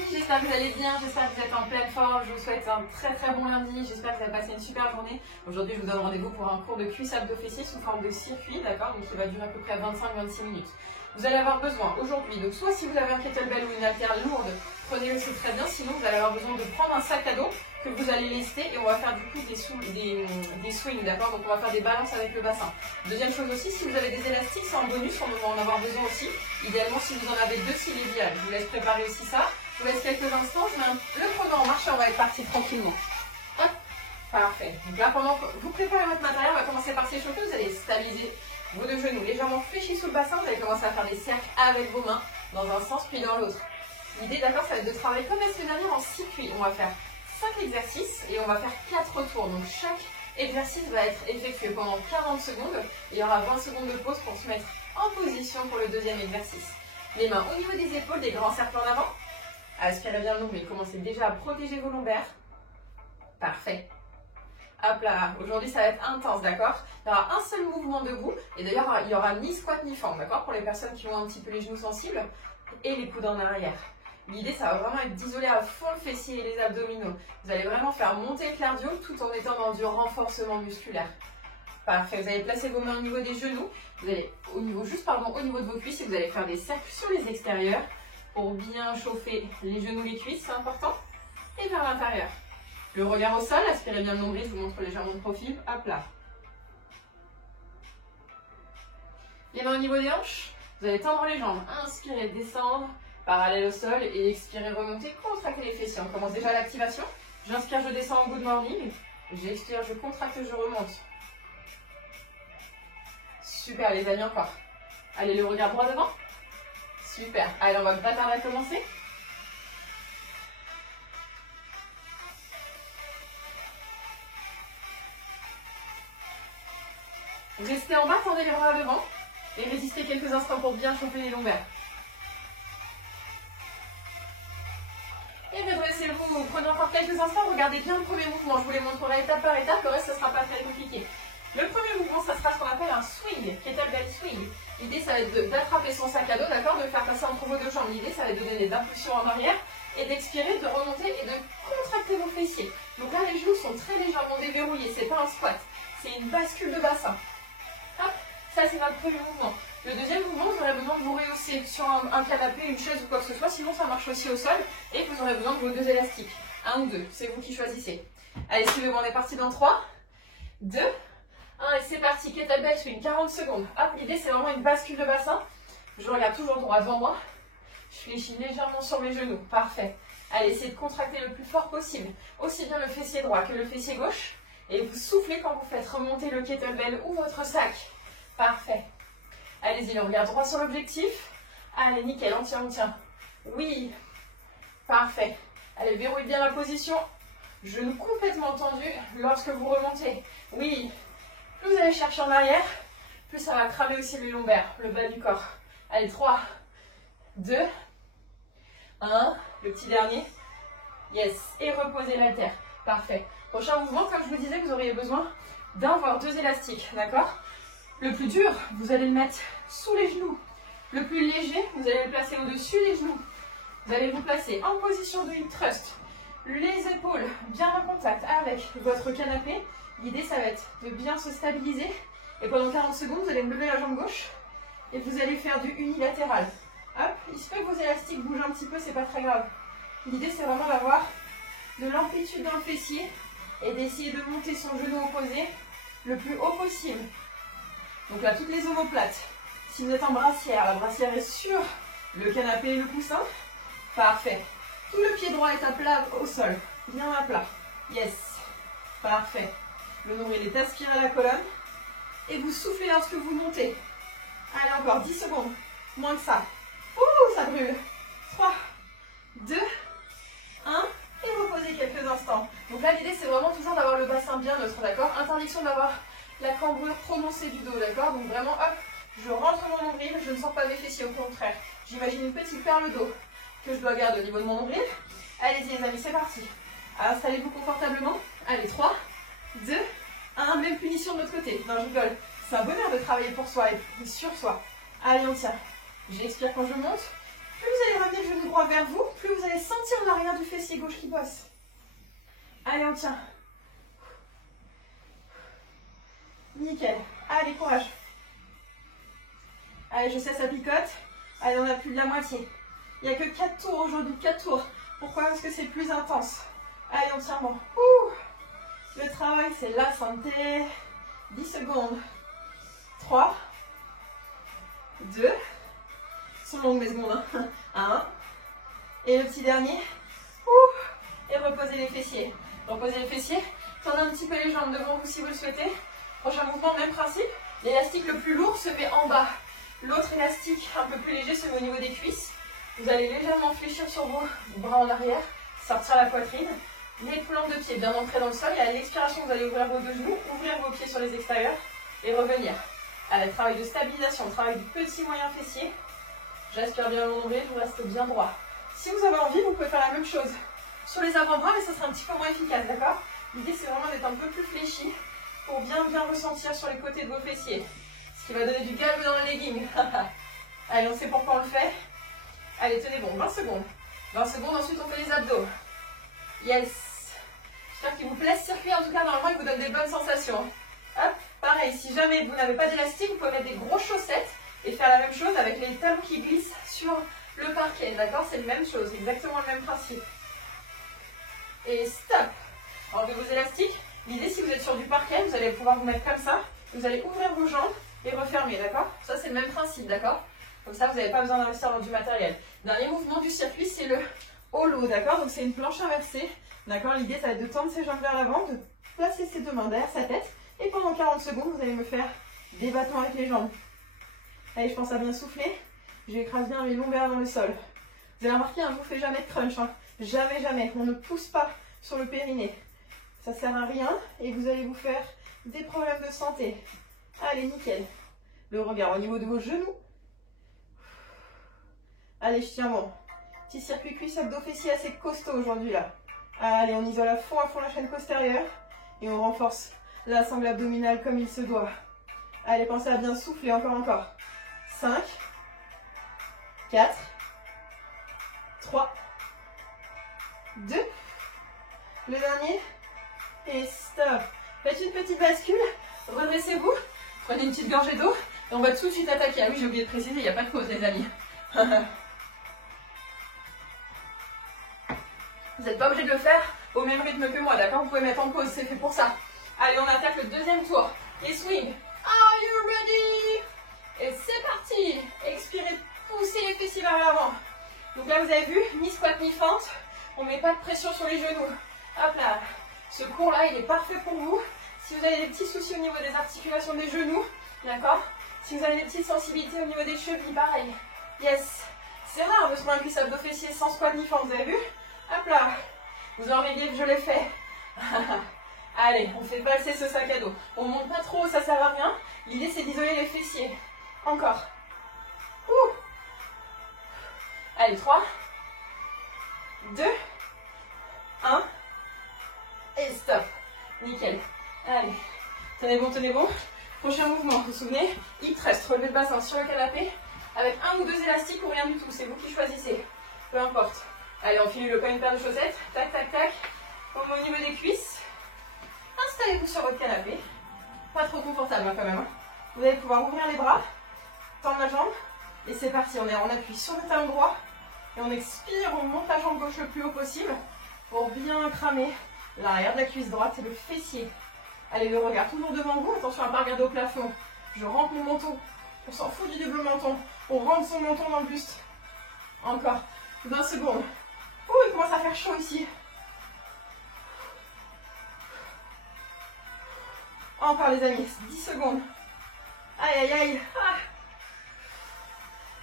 amis, j'espère que vous allez bien, j'espère que vous êtes en pleine forme, je vous souhaite un très très bon lundi, j'espère que vous avez passé une super journée. Aujourd'hui je vous donne rendez-vous pour un cours de cuisse abdos fessiers sous forme de circuit, d'accord, donc qui va durer à peu près 25-26 minutes. Vous allez avoir besoin aujourd'hui, donc soit si vous avez un kettlebell ou une haltère lourde, prenez-le, c'est très bien, sinon vous allez avoir besoin de prendre un sac à dos que vous allez lester et on va faire du coup des swings, d'accord, donc on va faire des balances avec le bassin. Deuxième chose aussi, si vous avez des élastiques, c'est en bonus, on va en avoir besoin aussi. Idéalement, si vous en avez deux, s'il est viable. Je vous laisse préparer aussi ça. Je vous laisse quelques instants, je mets le chrono en marche et on va être parti tranquillement. Hop, parfait. Donc là, pendant que vous préparez votre matériel, on va commencer par s'échauffer. Vous allez stabiliser vos deux genoux légèrement fléchis sous le bassin. Vous allez commencer à faire des cercles avec vos mains dans un sens puis dans l'autre. L'idée, d'accord, ça va être de travailler comme la semaine dernière en circuit. On va faire 5 exercices et on va faire 4 tours. Donc chaque exercice va être effectué pendant 40 secondes et il y aura 20 secondes de pause pour se mettre en position pour le deuxième exercice. Les mains au niveau des épaules, des grands cercles en avant. Aspirez bien le nombril, commencez déjà à protéger vos lombaires. Parfait. Hop là, aujourd'hui ça va être intense, d'accord? Il y aura un seul mouvement debout et d'ailleurs il n'y aura ni squat ni fente, d'accord? Pour les personnes qui ont un petit peu les genoux sensibles et les coudes en arrière. L'idée, ça va vraiment être d'isoler à fond le fessier et les abdominaux. Vous allez vraiment faire monter le cardio tout en étant dans du renforcement musculaire. Parfait, vous allez placer vos mains au niveau des genoux. Vous allez au niveau de vos cuisses et vous allez faire des cercles sur les extérieurs pour bien chauffer les genoux, les cuisses, c'est important. Et vers l'intérieur. Le regard au sol, aspirez bien le nombril, je vous montre légèrement de profil. Hop là. Les mains au niveau des hanches. Vous allez tendre les jambes. Inspirez, descendre. Parallèle au sol et expirez, remontez, contractez les fessiers. On commence déjà l'activation. J'inspire, je descends en good morning. J'expire, je contracte, je remonte. Super les amis, encore. Allez, le regard droit devant. Super. Allez, on va pas tarder à commencer. Restez en bas, tendez les bras devant et résistez quelques instants pour bien chauffer les lombaires. Et redressez-vous, prenez encore quelques instants, regardez bien le premier mouvement, je vous les montrerai étape par étape, le reste ce ne sera pas très compliqué. Le premier mouvement, ça sera ce qu'on appelle un swing, kettlebell swing. L'idée, ça va être d'attraper son sac à dos, d'accord, de le faire passer entre vos deux jambes. L'idée, ça va être de donner des impulsions en arrière et d'expirer, de remonter et de contracter vos fessiers. Donc là, les genoux sont très légèrement déverrouillés, c'est pas un squat, c'est une bascule de bassin. Hop, ça c'est notre premier mouvement. Le deuxième mouvement, vous aurez besoin de vous rehausser sur un canapé, une chaise ou quoi que ce soit, sinon ça marche aussi au sol et vous aurez besoin de vos deux élastiques. Un ou deux, c'est vous qui choisissez. Allez, suivez-moi, on est parti dans 3, 2, 1 et c'est parti. Kettlebell swing, 40 secondes. Hop, l'idée c'est vraiment une bascule de bassin. Je regarde toujours droit devant moi. Je fléchis légèrement sur mes genoux. Parfait. Allez, essayez de contracter le plus fort possible. Aussi bien le fessier droit que le fessier gauche. Et vous soufflez quand vous faites remonter le kettlebell ou votre sac. Parfait. Allez-y, le regard droit sur l'objectif. Allez, nickel, on tient. Oui. Parfait. Allez, verrouille bien la position. Genoux complètement tendus lorsque vous remontez. Oui. Plus vous allez chercher en arrière, plus ça va cramer aussi les lombaires, le bas du corps. Allez, 3, 2, 1. Le petit dernier. Yes. Et reposez l'haltère. Parfait. Prochain mouvement, comme je vous disais, vous auriez besoin d'un voire deux élastiques. D'accord ? Le plus dur, vous allez le mettre sous les genoux. Le plus léger, vous allez le placer au-dessus des genoux. Vous allez vous placer en position de hip thrust. Les épaules bien en contact avec votre canapé. L'idée, ça va être de bien se stabiliser. Et pendant 40 secondes, vous allez lever la jambe gauche. Et vous allez faire du unilatéral. Hop, il se peut que vos élastiques bougent un petit peu, c'est pas très grave. L'idée, c'est vraiment d'avoir de l'amplitude dans le fessier et d'essayer de monter son genou opposé le plus haut possible. Donc là, toutes les omoplates. Si vous êtes en brassière, la brassière est sur le canapé et le coussin. Parfait. Tout le pied droit est à plat au sol. Bien à plat. Yes. Parfait. Le nombril est aspiré à la colonne. Et vous soufflez lorsque vous montez. Allez, encore 10 secondes. Moins que ça. Ouh, ça brûle. 3, 2, 1. Et reposez quelques instants. Donc là, l'idée, c'est vraiment toujours d'avoir le bassin bien neutre, d'accord? Interdiction d'avoir la cambrure prononcée du dos, d'accord? Donc vraiment, hop, je rentre mon nombril, je ne sens pas mes fessiers, au contraire. J'imagine une petite perle d'eau que je dois garder au niveau de mon nombril. Allez-y les amis, c'est parti. Installez-vous confortablement. Allez, 3, 2, 1. Même punition de l'autre côté. Non, je rigole. C'est un bonheur de travailler pour soi et sur soi. Allez, on tient. J'expire quand je monte. Plus vous allez ramener le genou droit vers vous, plus vous allez sentir l'arrière du fessier gauche qui bosse. Allez, on tient. Nickel. Allez, courage. Allez, je sais, ça picote. Allez, on a plus de la moitié. Il n'y a que 4 tours aujourd'hui, 4 tours. Pourquoi? Parce que c'est plus intense. Allez, on tient bon. Ouh. Le travail, c'est la santé. 10 secondes. 3, 2, sont longues mes secondes. 1. Et le petit dernier. Ouh. Et reposez les fessiers. Reposez les fessiers. Tendez un petit peu les jambes devant vous si vous le souhaitez. Prochain mouvement, même principe. L'élastique le plus lourd se met en bas. L'autre élastique un peu plus léger se met au niveau des cuisses. Vous allez légèrement fléchir sur vos bras en arrière, sortir la poitrine. Les plantes de pied bien ancrées dans le sol. Et à l'expiration, vous allez ouvrir vos deux genoux, ouvrir vos pieds sur les extérieurs et revenir. Allez, travail de stabilisation, travail du petit moyen fessier. J'aspire bien mon nombril, je reste bien droit. Si vous avez envie, vous pouvez faire la même chose sur les avant-bras, mais ça sera un petit peu moins efficace, d'accord? L'idée, c'est vraiment d'être un peu plus fléchi pour bien ressentir sur les côtés de vos fessiers. Ce qui va donner du galbe dans le legging. Allez, on sait pourquoi on le fait. Allez, tenez bon, 20 secondes. 20 secondes, ensuite on fait les abdos. Yes. J'espère qu'il vous plaît ce circuit, en tout cas, normalement, il vous donne des bonnes sensations. Hop, pareil, si jamais vous n'avez pas d'élastique, vous pouvez mettre des grosses chaussettes et faire la même chose avec les talons qui glissent sur le parquet, d'accord? C'est la même chose, exactement le même principe. Et stop. Enlevez vos élastiques. L'idée, si vous êtes sur du parquet, vous allez pouvoir vous mettre comme ça. Vous allez ouvrir vos jambes et refermer, d'accord? Ça, c'est le même principe, d'accord? Comme ça, vous n'avez pas besoin d'investir dans du matériel. Dernier mouvement du circuit, c'est le holo, d'accord? Donc, c'est une planche inversée, d'accord? L'idée, ça va être de tendre ses jambes vers l'avant, de placer ses deux mains derrière sa tête. Et pendant 40 secondes, vous allez me faire des battements avec les jambes. Allez, je pense à bien souffler. J'écrase bien mes lombaires dans le sol. Vous avez remarqué, on ne vous fait jamais de crunch. Hein. Jamais, jamais. On ne pousse pas sur le périnée. Ça ne sert à rien et vous allez vous faire des problèmes de santé. Allez, nickel. Le regard au niveau de vos genoux. Allez, je tiens bon. Petit circuit cuisse abdos fessiers assez costaud aujourd'hui là. Allez, on isole à fond la chaîne postérieure et on renforce la sangle abdominale comme il se doit. Allez, pensez à bien souffler, encore. 5, 4, 3, 2, le dernier, et stop. Faites une petite bascule, redressez-vous, prenez une petite gorgée d'eau, et on va tout de suite attaquer. Ah oui, j'ai oublié de préciser, il n'y a pas de pause les amis. Vous n'êtes pas obligé de le faire au même rythme que moi, d'accord? Vous pouvez mettre en pause, c'est fait pour ça. Allez, on attaque le deuxième tour. Les swings. Are you ready? Et c'est parti. Expirez, poussez les fessiers vers l'avant. Donc là, vous avez vu, ni squat ni fente. On ne met pas de pression sur les genoux. Hop là. Ce cours-là, il est parfait pour vous. Si vous avez des petits soucis au niveau des articulations des genoux, d'accord? Si vous avez des petites sensibilités au niveau des chevilles, pareil. Yes. C'est rare de se prendre un cuisse abdos fessiers sans squat ni fente, vous avez vu? Hop là. Vous en rêviez que je l'ai fait. Allez, on fait passer ce sac à dos. On ne monte pas trop, ça ne sert à rien. L'idée, c'est d'isoler les fessiers. Encore. Ouh. Allez, 3, 2, 1. Et stop. Nickel. Allez. Tenez bon, tenez bon. Prochain mouvement, vous vous souvenez? Hip thrust, relevez le bassin sur le canapé avec un ou deux élastiques ou rien du tout. C'est vous qui choisissez. Peu importe. Allez, enfilez-le comme une paire de chaussettes. Tac, tac, tac. Au niveau des cuisses. Installez-vous sur votre canapé. Pas trop confortable hein, quand même. Hein. Vous allez pouvoir ouvrir les bras, tendre la jambe. Et c'est parti. On est en appui sur le talon droit. Et on expire, on monte la jambe gauche le plus haut possible pour bien cramer l'arrière de la cuisse droite et le fessier. Allez, le regard toujours devant vous. Attention à ne pas regarder au plafond. Je rentre mon menton. On s'en fout du double menton. On rentre son menton dans le buste. Encore. 20 secondes. Ouh, il commence à faire chaud ici. Encore les amis, 10 secondes. Aïe, aïe, aïe. Ah.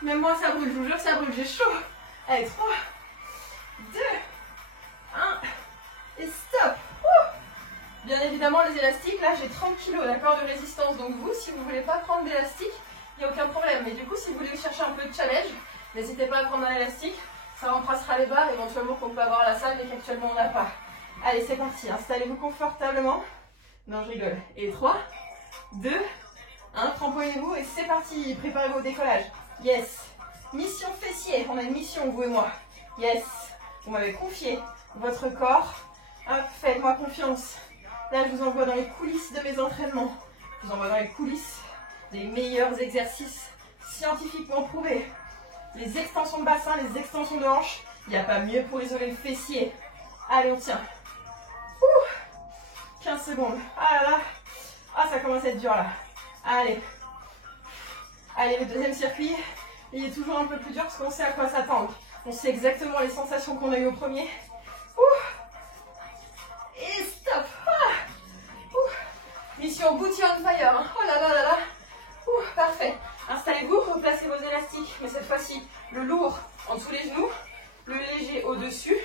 Même moi ça brûle, je vous jure ça brûle, j'ai chaud. Allez, 3, 2, 1. Et stop. Bien évidemment les élastiques, là j'ai 30 kg d'accord de résistance. Donc vous, si vous ne voulez pas prendre d'élastique, il n'y a aucun problème. Mais du coup, si vous voulez chercher un peu de challenge, n'hésitez pas à prendre un élastique. Ça remplacera les barres éventuellement qu'on peut avoir à la salle mais qu'actuellement on n'a pas. Allez, c'est parti. Installez-vous confortablement. Non, je rigole. Et 3, 2, 1. Cramponnez-vous et c'est parti. Préparez-vous au décollage. Yes. Mission fessier. On a une mission, vous et moi. Yes. Vous m'avez confié votre corps. Hop, faites-moi confiance. Là, je vous envoie dans les coulisses de mes entraînements. Je vous envoie dans les coulisses des meilleurs exercices scientifiquement prouvés. Les extensions de bassin, les extensions de hanches. Il n'y a pas mieux pour isoler le fessier. Allez, on tient. 15 secondes. Ah là là. Ah, ça commence à être dur là. Allez. Allez, le deuxième circuit, il est toujours un peu plus dur parce qu'on sait à quoi s'attendre. On sait exactement les sensations qu'on a eues au premier. Et stop. Mission booty on fire. Oh là là là là. Parfait. Installez-vous, replacez vos élastiques. Mais cette fois-ci, le lourd en dessous les genoux, le léger au-dessus.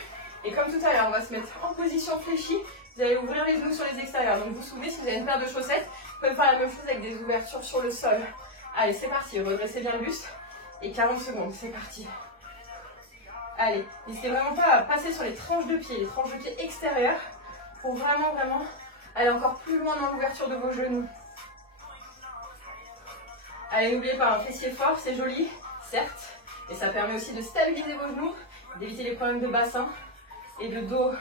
Et comme tout à l'heure, on va se mettre en position fléchie. Vous allez ouvrir les genoux sur les extérieurs. Donc vous vous souvenez, si vous avez une paire de chaussettes, vous pouvez faire la même chose avec des ouvertures sur le sol. Allez, c'est parti. Redressez bien le buste. Et 40 secondes, c'est parti. Allez, n'hésitez vraiment pas à passer sur les tranches de pied extérieures pour vraiment aller encore plus loin dans l'ouverture de vos genoux. Allez, n'oubliez pas, un fessier fort, c'est joli, certes, et ça permet aussi de stabiliser vos genoux, d'éviter les problèmes de bassin et de dos.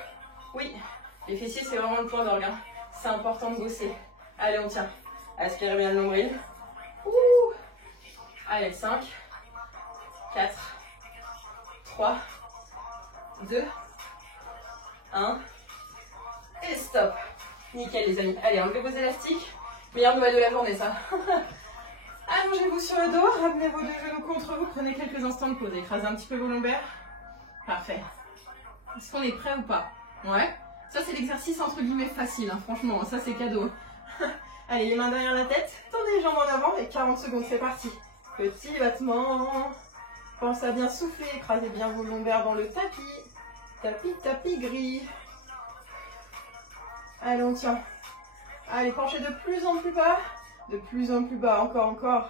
Oui, les fessiers, c'est vraiment le point d'orgue, hein. C'est important de bosser. Allez, on tient. Aspirez bien le nombril. Allez, 5, 4, 3, 2, 1, et stop. Nickel les amis. Allez, enlevez vos élastiques. Meilleure nouvelle de la journée ça. Allongez-vous sur le dos, ramenez vos deux genoux contre vous, prenez quelques instants de pause. Écrasez un petit peu vos lombaires. Parfait. Est-ce qu'on est prêt ou pas? Ouais. Ça c'est l'exercice entre guillemets facile, hein. Franchement, ça c'est cadeau. Allez, les mains derrière la tête, tendez les jambes en avant et 40 secondes, c'est parti. Petit battement. Pensez à bien souffler, écrasez bien vos lombaires dans le tapis. Tapis gris. Allez, on tient. Allez, penchez de plus en plus bas. De plus en plus bas, encore.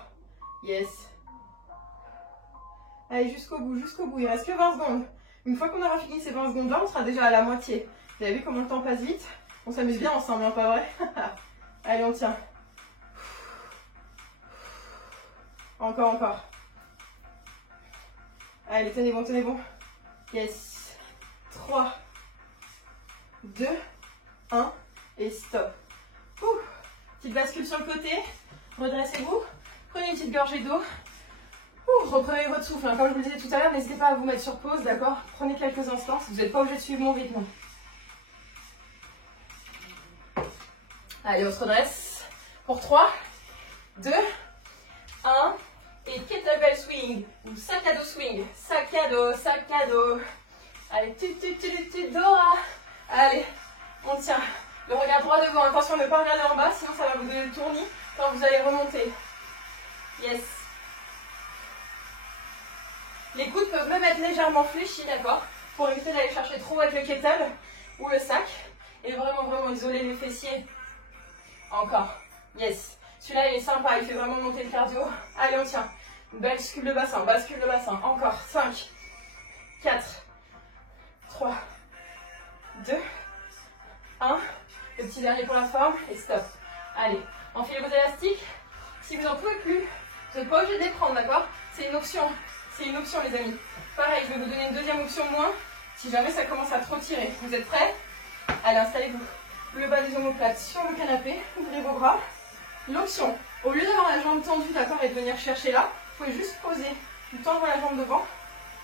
Yes. Allez, jusqu'au bout. Il reste que 20 secondes. Une fois qu'on aura fini ces 20 secondes là, on sera déjà à la moitié. Vous avez vu comment le temps passe vite? On s'amuse bien ensemble, hein, pas vrai? Allez, on tient. Encore. Allez, tenez bon. Yes. 3, 2, 1 et stop. Petite bascule sur le côté. Redressez-vous. Prenez une petite gorgée d'eau. Reprenez votre souffle. Comme je vous le disais tout à l'heure, n'hésitez pas à vous mettre sur pause, d'accord? Prenez quelques instants. Vous n'êtes pas obligé de suivre mon rythme. Allez, on se redresse. Pour 3, 2, 1. Et kettlebell swing. Ou sac à dos swing. Sac à dos. Allez, Dora. Allez, on tient. Le regard droit devant. Attention de ne pas regarder en bas, sinon ça va vous donner le tournis quand vous allez remonter. Yes. Les coudes peuvent même être légèrement fléchis, d'accord? Pour éviter d'aller chercher trop avec le kettle ou le sac. Et vraiment isoler les fessiers. Encore. Yes. Celui-là, il est sympa, il fait vraiment monter le cardio. Allez, on tient. Bascule le bassin. Encore. 5, 4, 3, 2, 1. Le petit dernier pour la forme et stop. Allez, enfilez vos élastiques. Si vous n'en pouvez plus, vous n'êtes pas obligé de les prendre, d'accord? C'est une option. Les amis. Pareil, je vais vous donner une deuxième option de moins si jamais ça commence à trop tirer. Vous êtes prêts? Allez, installez-vous. Le bas des omoplates sur le canapé. Ouvrez vos bras. L'option, au lieu d'avoir la jambe tendue, d'accord, et de venir chercher là, vous pouvez juste poser, vous tendre la jambe devant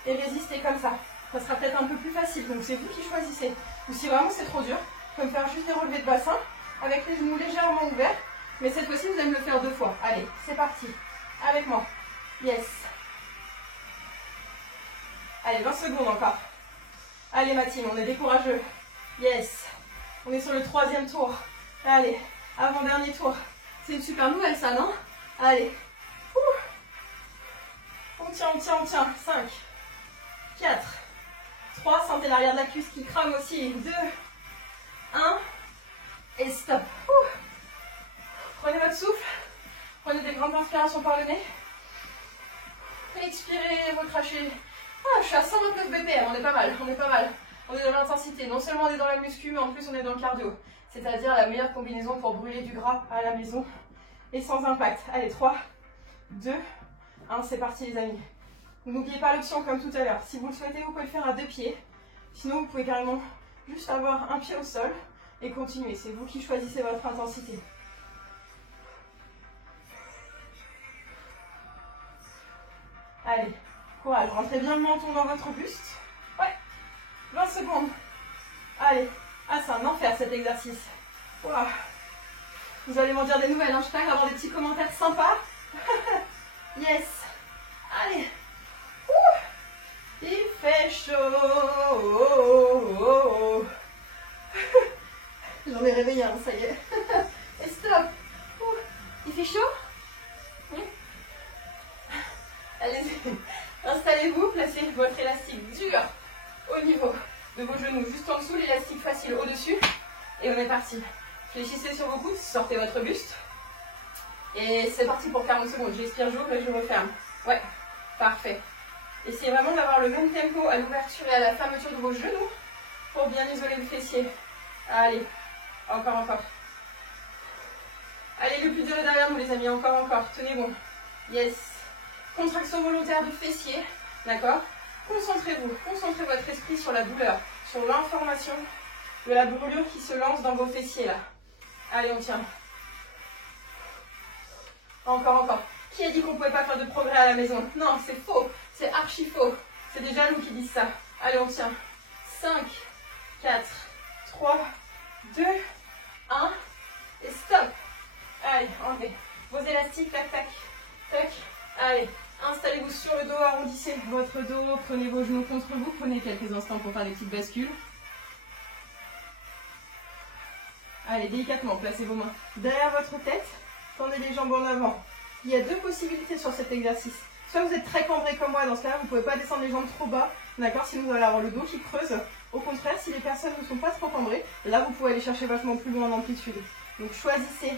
et résister comme ça. Ça sera peut-être un peu plus facile, donc c'est vous qui choisissez. Ou si vraiment c'est trop dur, vous pouvez me faire juste des relevés de bassin avec les genoux légèrement ouverts. Mais cette fois-ci, vous allez me le faire 2 fois. Allez, c'est parti. Avec moi. Yes. Allez, 20 secondes encore. Allez, ma team, on est des courageux. Yes. On est sur le 3e tour. Allez, avant-dernier tour. C'est une super nouvelle, ça, non? Allez. On tient. 5, 4, 3. Sentez l'arrière de la cuisse qui crame aussi. 2, 1. Et stop. Prenez votre souffle. Prenez des grandes inspirations par le nez. Expirez, recrachez. Je suis à 129 BPM, on est pas mal. On est dans l'intensité. Non seulement on est dans la muscu, mais en plus on est dans le cardio. C'est-à-dire la meilleure combinaison pour brûler du gras à la maison et sans impact. Allez, 3, 2, 1, c'est parti les amis. N'oubliez pas l'option comme tout à l'heure. Si vous le souhaitez, vous pouvez le faire à 2 pieds. Sinon, vous pouvez carrément juste avoir un pied au sol et continuer. C'est vous qui choisissez votre intensité. Allez, courage. Rentrez bien le menton dans votre buste. Ouais, 20 secondes. Allez, ah c'est un enfer cet exercice. Wow. Vous allez m'en dire des nouvelles, hein. Je peux avoir des petits commentaires sympas. Yes. Allez. Il fait chaud. J'en ai réveillé un, ça y est. Et stop. Il fait chaud? Oui. Allez-y. Installez-vous, placez votre élastique dur au niveau de vos genoux, juste en dessous, l'élastique facile au-dessus. Et on est parti. Fléchissez sur vos coudes, sortez votre buste. Et c'est parti pour 40 secondes. J'expire, j'ouvre et je referme. Ouais, parfait. Essayez vraiment d'avoir le même tempo à l'ouverture et à la fermeture de vos genoux pour bien isoler le fessier. Allez, encore. Allez, le plus dur est derrière nous les amis, encore. Tenez bon. Yes. Contraction volontaire du fessier, d'accord? Concentrez-vous, concentrez votre esprit sur la douleur, sur l'information de la brûlure qui se lance dans vos fessiers là. Allez, on tient. Encore. Qui a dit qu'on ne pouvait pas faire de progrès à la maison? Non, c'est faux, c'est archi faux. C'est des jaloux qui disent ça. Allez, on tient. 5, 4, 3, 2, 1, et stop. Allez, enlevez vos élastiques, tac. Allez, installez-vous sur le dos, arrondissez votre dos, prenez vos genoux contre vous, prenez quelques instants pour faire des petites bascules. Allez, délicatement, placez vos mains derrière votre tête, tendez les jambes en avant. Il y a 2 possibilités sur cet exercice. Soit vous êtes très cambré comme moi, dans ce cas-là, vous ne pouvez pas descendre les jambes trop bas, d'accord, sinon vous allez avoir le dos qui creuse. Au contraire, si les personnes ne sont pas trop cambrées, là vous pouvez aller chercher vachement plus loin en amplitude. Donc choisissez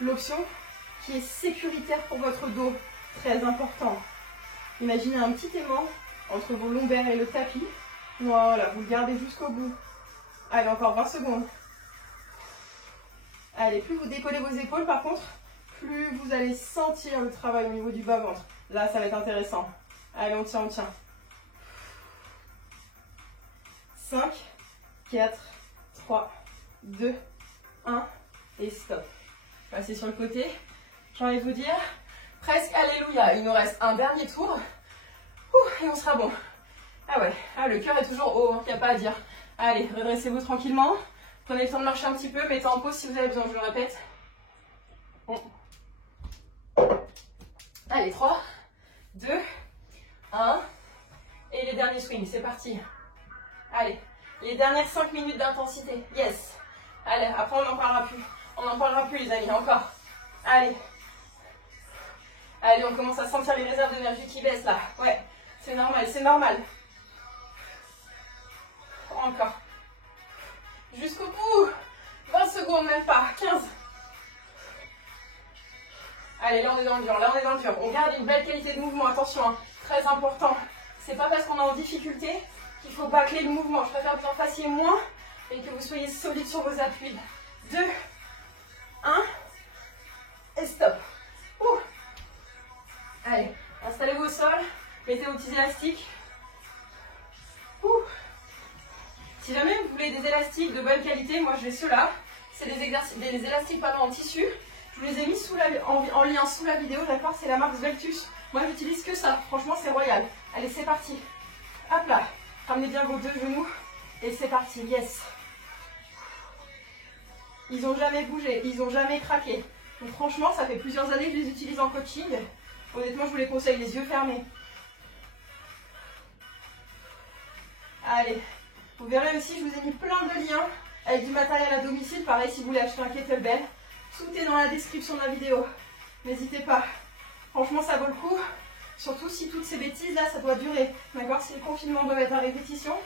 l'option qui est sécuritaire pour votre dos, très important. Imaginez un petit aimant entre vos lombaires et le tapis. Voilà, vous le gardez jusqu'au bout. Allez, encore 20 secondes. Allez, plus vous décollez vos épaules, par contre, plus vous allez sentir le travail au niveau du bas-ventre. Là, ça va être intéressant. Allez, on tient. 5, 4, 3, 2, 1, et stop. Passez sur le côté. J'ai envie de vous dire, presque alléluia. Il nous reste un dernier tour. Et on sera bon. Ah ouais, le cœur est toujours haut, il n'y a pas à dire. Allez, redressez-vous tranquillement. Prenez le temps de marcher un petit peu, mettez en pause si vous avez besoin, je le répète. Allez, 3, 2, 1. Et les derniers swings, c'est parti. Allez, les dernières 5 minutes d'intensité. Yes. Allez, après on n'en parlera plus. On n'en parlera plus les amis, encore. Allez. Allez, on commence à sentir les réserves d'énergie qui baissent là. Ouais, c'est normal, c'est normal. Encore. Jusqu'au bout. 20 secondes, même pas. 15. Allez, là on est dans le dur, On garde une belle qualité de mouvement, attention, hein, très important. C'est pas parce qu'on est en difficulté qu'il faut bâcler le mouvement. Je préfère que vous en fassiez moins et que vous soyez solide sur vos appuis. 2, 1, et stop. Allez, installez-vous au sol, mettez vos petits élastiques. Si jamais vous voulez des élastiques de bonne qualité, moi j'ai ceux-là. C'est des élastiques en tissu. Je vous les ai mis en lien sous la vidéo, d'accord? C'est la marque Sveltus. Moi j'utilise que ça, franchement c'est royal. Allez, c'est parti. Hop là, ramenez bien vos 2 genoux et c'est parti, yes. Ils n'ont jamais bougé, ils n'ont jamais craqué. Donc franchement, ça fait plusieurs années que je les utilise en coaching. Honnêtement, je vous les conseille, les yeux fermés. Allez, vous verrez aussi, je vous ai mis plein de liens avec du matériel à domicile. Pareil, si vous voulez acheter un kettlebell, tout est dans la description de la vidéo. N'hésitez pas. Franchement, ça vaut le coup. Surtout si toutes ces bêtises là, ça doit durer. D'accord? Si le confinement doit être à répétition,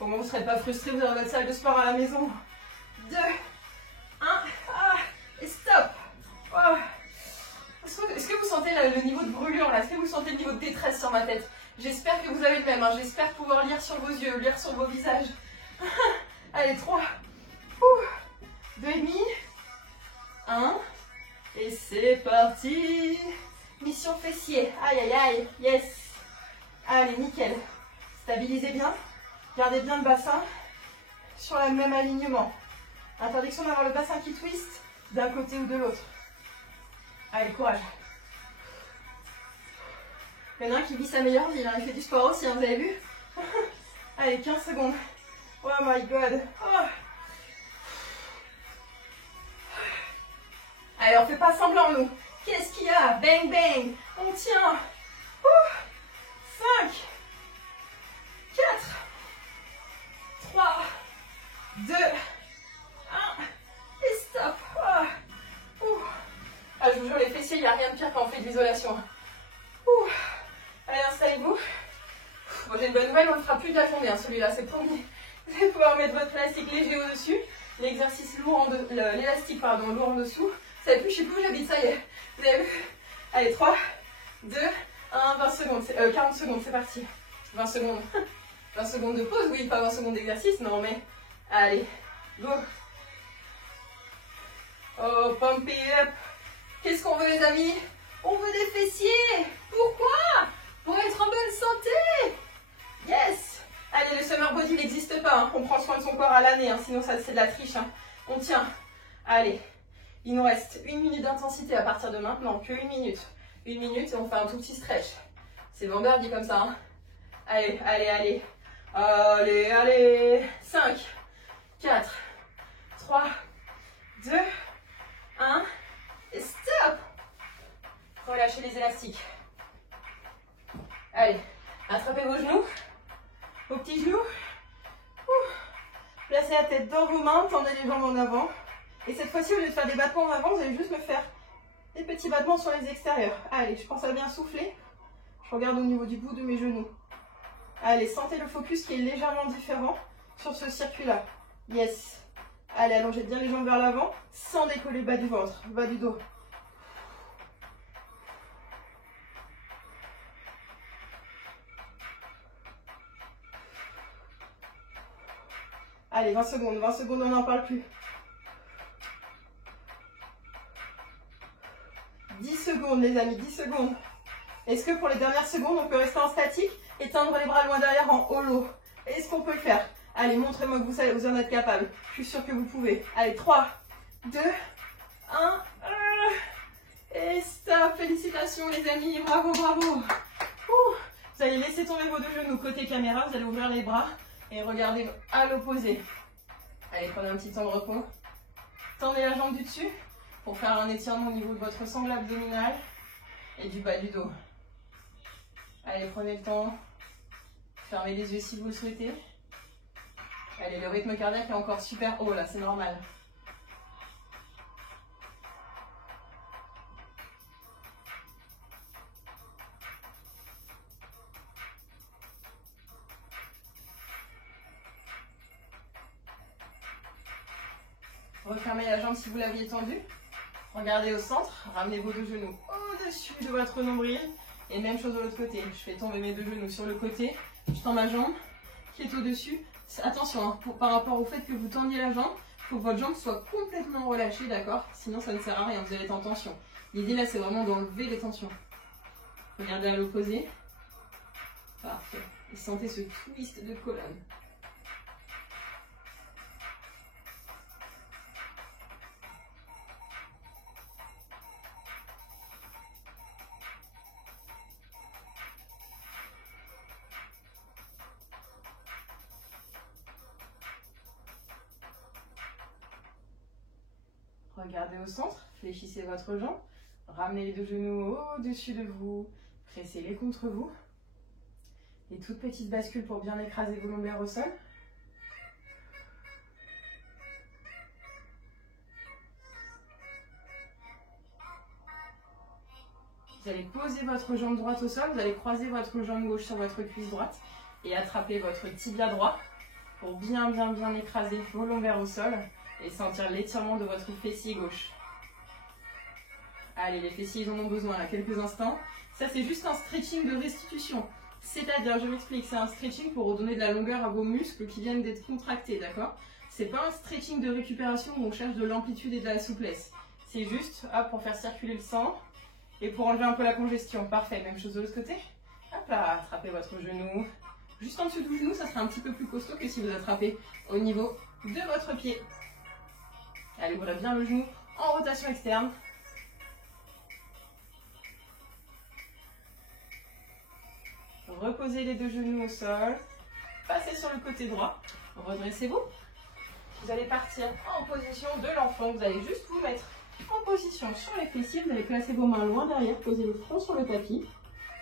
au moins vous ne serez pas frustrés, vous aurez votre salle de sport à la maison. 2, 1, et stop. Oh. Est-ce que vous sentez le niveau de brûlure là? Est-ce que vous sentez le niveau de détresse sur ma tête? J'espère que vous avez le même. Hein. J'espère pouvoir lire sur vos yeux, lire sur vos visages. Allez, 3, 2,5, 1, et c'est parti. Mission fessier. Aïe, aïe, aïe. Yes. Allez, nickel. Stabilisez bien. Gardez bien le bassin sur le même alignement. Interdiction d'avoir le bassin qui twist d'un côté ou de l'autre. Allez, courage. Il y en a un qui vit sa meilleure vie, il fait du sport aussi, hein, vous avez vu? Allez, 15 secondes. Oh my god. Oh. Allez, on fait pas semblant, nous. Qu'est-ce qu'il y a? Bang, bang. On tient. 5, 4, 3, 2, 1. Et stop. Ah, je vous jure, les fessiers, il n'y a rien de pire quand on fait de l'isolation. Allez, installez-vous. Bon, j'ai une bonne nouvelle, on ne fera plus de la journée, hein, celui-là, c'est promis. Vous allez pouvoir mettre votre élastique léger au-dessus, l'exercice lourd, l'élastique, pardon, lourd en dessous. Vous savez plus, je sais plus où j'habite, ça y est. Vous avez vu? Allez, 3, 2, 1, 20 secondes, 40 secondes, c'est parti. 20 secondes. 20 secondes de pause, oui, pas 20 secondes d'exercice, non, mais allez, go. Oh, pump it up. Qu'est-ce qu'on veut, les amis? On veut des fessiers. Pourquoi? Pour être en bonne santé. Yes. Allez, le summer body, il n'existe pas. Hein. On prend soin de son corps à l'année, hein. Sinon ça c'est de la triche. Hein. On tient. Allez, il nous reste 1 minute d'intensité à partir de maintenant. Que 1 minute. 1 minute et on fait un tout petit stretch. C'est Vendeur dit comme ça. Hein. Allez, allez, allez. Allez, allez. 5, 4, 3, 2, 1. Et stop. Relâchez les élastiques. Allez, attrapez vos genoux, vos petits genoux. Placez la tête dans vos mains, tendez les jambes en avant. Et cette fois-ci, au lieu de faire des battements en avant, vous allez juste me faire des petits battements sur les extérieurs. Allez, je pense à bien souffler. Je regarde au niveau du bout de mes genoux. Allez, sentez le focus qui est légèrement différent sur ce circuit-là. Yes. Allez, allongez bien les jambes vers l'avant, sans décoller le bas du ventre, le bas du dos. Allez, 20 secondes, on n'en parle plus. 10 secondes, les amis, 10 secondes. Est-ce que pour les dernières secondes, on peut rester en statique et tendre les bras loin derrière en holo? Est-ce qu'on peut le faire? Allez, montrez-moi que vous en êtes capable. Je suis sûre que vous pouvez. Allez, 3, 2, 1. Et stop. Félicitations, les amis. Bravo, bravo. Vous allez laisser tomber vos deux genoux côté caméra. Vous allez ouvrir les bras et regarder à l'opposé. Allez, prenez un petit temps de repos. Tendez la jambe du dessus pour faire un étirement au niveau de votre sangle abdominale et du bas du dos. Allez, prenez le temps. Fermez les yeux si vous le souhaitez. Allez, le rythme cardiaque est encore super haut là, c'est normal. Refermez la jambe si vous l'aviez tendue. Regardez au centre, ramenez vos deux genoux au-dessus de votre nombril. Et même chose de l'autre côté. Je fais tomber mes deux genoux sur le côté. Je tends ma jambe qui est au-dessus. Attention, hein, par rapport au fait que vous tendiez la jambe, il faut que votre jambe soit complètement relâchée, d'accord? Sinon ça ne sert à rien, vous allez être en tension. L'idée là, c'est vraiment d'enlever les tensions. Regardez à l'opposé. Parfait. Et sentez ce twist de colonne. Regardez au centre, fléchissez votre jambe, ramenez les deux genoux au-dessus de vous, pressez-les contre vous. Et toute petite bascule pour bien écraser vos lombaires au sol. Vous allez poser votre jambe droite au sol, vous allez croiser votre jambe gauche sur votre cuisse droite et attraper votre tibia droit pour bien écraser vos lombaires au sol. Et sentir l'étirement de votre fessier gauche. Allez, les fessiers, ils en ont besoin là, quelques instants. Ça, c'est juste un stretching de restitution. C'est-à-dire, je m'explique, c'est un stretching pour redonner de la longueur à vos muscles qui viennent d'être contractés, d'accord? C'est pas un stretching de récupération où on cherche de l'amplitude et de la souplesse. C'est juste pour faire circuler le sang et pour enlever un peu la congestion. Parfait, même chose de l'autre côté. Hop là, attrapez votre genou. Juste en dessous du genou, ça sera un petit peu plus costaud que si vous attrapez au niveau de votre pied. Allez, ouvrez bien le genou en rotation externe. Reposez les deux genoux au sol. Passez sur le côté droit. Redressez-vous. Vous allez partir en position de l'enfant. Vous allez juste vous mettre en position sur les fessiers. Vous allez placer vos mains loin derrière. Posez le front sur le tapis.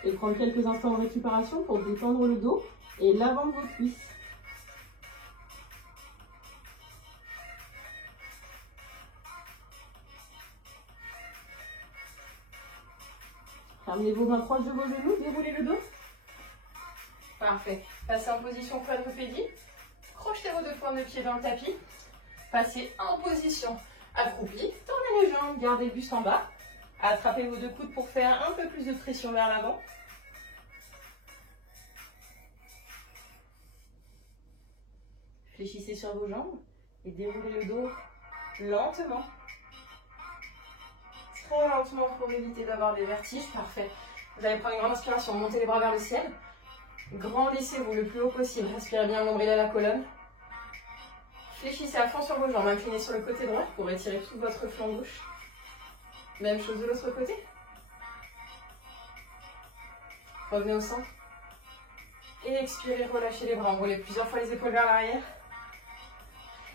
Et prendre quelques instants de récupération pour détendre le dos et l'avant de vos cuisses. Ramenez vos mains proches de vos genoux. Déroulez le dos. Parfait. Passez en position quadrupédie. Crochetez vos deux pointes de pied dans le tapis. Passez en position accroupie. Tournez les jambes, gardez le buste en bas. Attrapez vos deux coudes pour faire un peu plus de pression vers l'avant. Fléchissez sur vos jambes et déroulez le dos lentement. Très lentement pour éviter d'avoir des vertiges. Parfait. Vous allez prendre une grande inspiration, montez les bras vers le ciel. Grandissez-vous le plus haut possible. Respirez bien le nombril à la colonne. Fléchissez à fond sur vos jambes. Inclinez sur le côté droit pour étirer tout votre flanc gauche. Même chose de l'autre côté. Revenez au centre. Et expirez, relâchez les bras. Enroulez plusieurs fois les épaules vers l'arrière.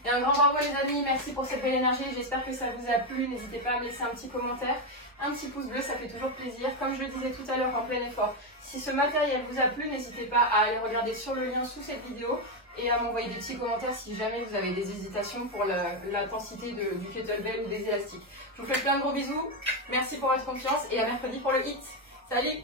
Et un grand bravo les amis, merci pour cette belle énergie, j'espère que ça vous a plu, n'hésitez pas à me laisser un petit commentaire, un petit pouce bleu, ça fait toujours plaisir. Comme je le disais tout à l'heure en plein effort, si ce matériel vous a plu, n'hésitez pas à aller regarder sur le lien sous cette vidéo et à m'envoyer des petits commentaires si jamais vous avez des hésitations pour l'intensité du kettlebell ou des élastiques. Je vous fais plein de gros bisous, merci pour votre confiance et à mercredi pour le hit. Salut!